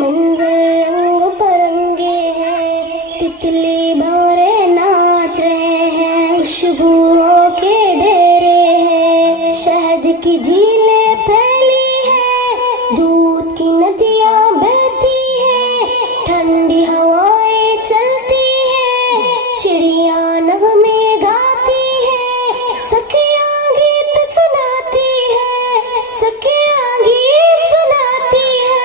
मंजर रंग बिरंगे हैं, तितली भंवरे नाच रहे हैं, खुशबुओं के डेरे हैं, शहद की झीलें फैली है, दूध की नदियाँ बहती है, ठंडी हवाएं चलती है, चिड़िया नगमे गाती है, सखियाँ गीत सुनाती है, सखियाँ गीत सुनाती है,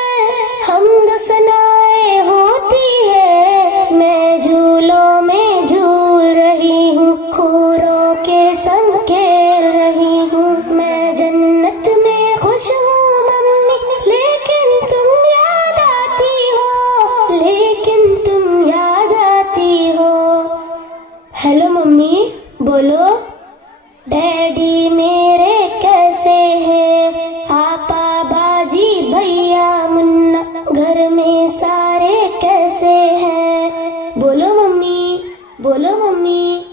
हमद सनाए होती है। मैं झूलों में झूल रही हूँ, हूरों के संग खेल रही हूँ, मैं जन्नत में खुश हूँ मम्मी, लेकिन तुम याद आती हो, लेकिन तुम याद आती हो। हेलो मम्मी, बोलो। डैडी मेरे कैसे हैं, पापा बाजी भैया मुन्ना, घर में सारे कैसे हैं। बोलो मम्मी, बोलो मम्मी।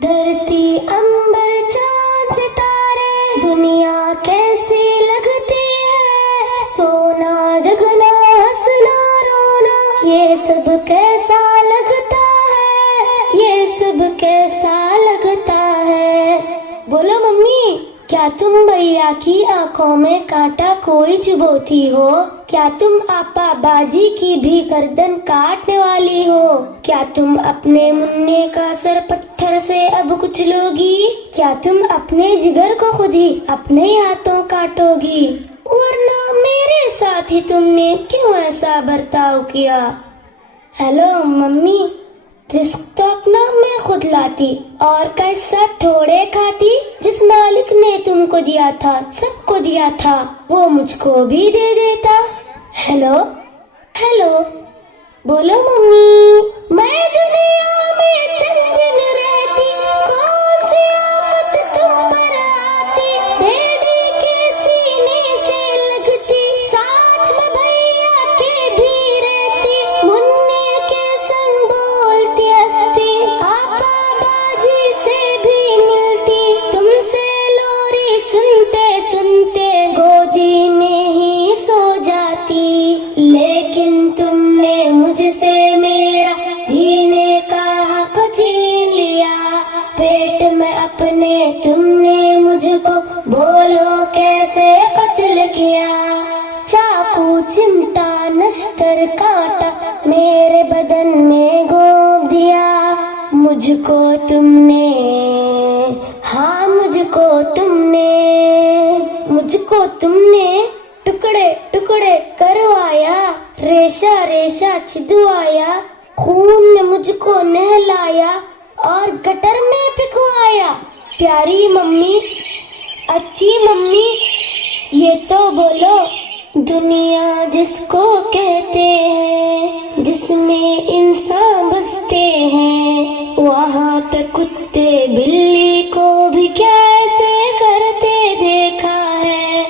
धरती अंबर चांद सितारे, दुनिया कैसी लगती है, सोना जगना हंसना रोना, ये सब कैसा लगता है, ये सब कैसा लगता है। बोलो मम्मी, क्या तुम भैया की आंखों में कांटा कोई चुभोती हो? क्या तुम आपा बाजी की भी गर्दन काटने वाली हो? क्या तुम अपने मुन्ने का सर पत्थर से अब कुचलोगी? क्या तुम अपने जिगर को खुद ही अपने हाथों काटोगी? वरना मेरे साथ ही तुमने क्यों ऐसा बर्ताव किया? हेलो मम्मी, रिस्क तो अपना मैं खुद लाती और का हिस्सा थोड़े खाती, जिस मालिक ने तुमको दिया था, सबको दिया था, वो मुझको भी दे देता। हेलो हेलो, बोलो मम्मी। मैं दुनिया में चंद दिन रहती, कौन सी आफत तुम पर आती, डैडी के सीने से लगती, साथ में भैया के भी रहती, मुन्ने के संग बोलती हंसती, आपा बाजी से भी मिलती, तुमसे लोरी सुनते सुनते गोदी में ही सो जाती। लेकिन तुमने मुझसे मेरा जीने का हक छीन लिया, पेट में अपने तुमने मुझको बोलो कैसे कत्ल किया। चाकू चिमटा नश्तर कांटा मेरे बदन में गोद दिया, मुझको तुमने, हाँ मुझको तुमने टुकड़े टुकड़े करवाया, रेशा रेशा छिदवाया, खून में मुझको नहलाया और गटर में फिकवाया। प्यारी मम्मी, अच्छी मम्मी, ये तो बोलो, दुनिया जिसको कहते हैं, जिसमें इंसान बसते हैं, वहाँ पे कुत्ते बिल्ली को भी कैसे करते देखा है।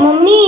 मम्मी,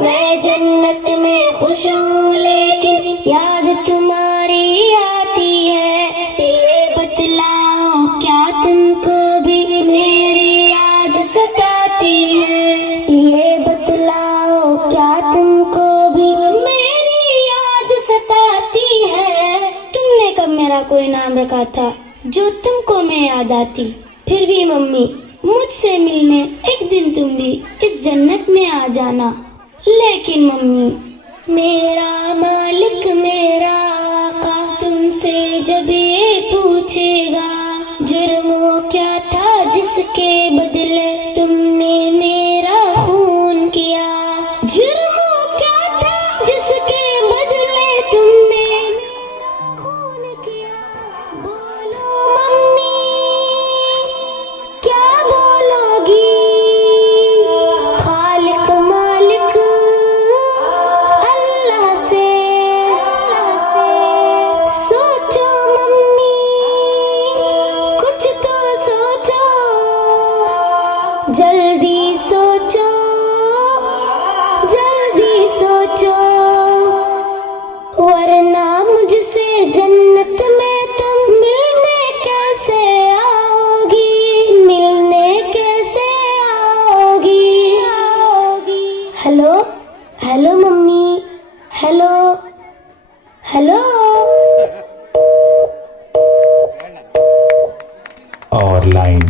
मैं जन्नत में खुश हूँ, लेकिन याद तुम्हारी आती है, ये बतलाओ क्या तुमको भी मेरी याद सताती है, ये बतलाओ क्या तुमको भी मेरी याद सताती है। तुमने कब मेरा कोई नाम रखा था जो तुमको मैं याद आती? फिर भी मम्मी, मुझसे मिलने एक दिन तुम भी इस जन्नत में आ जाना। लेकिन मम्मी, मेरा मालिक मेरा आका तुमसे जब ये पूछेगा, जुर्म वो क्या था जिसके बदले तुमने मेरा खून किया, जुर्म वो क्या था जिसके बदले तुमने मेरा खून किया। बोलो मम्मी, क्या बोलोगी? खालिक मालिक अल्लाह से सोचो मम्मी, हेलो हेलो। और लाइन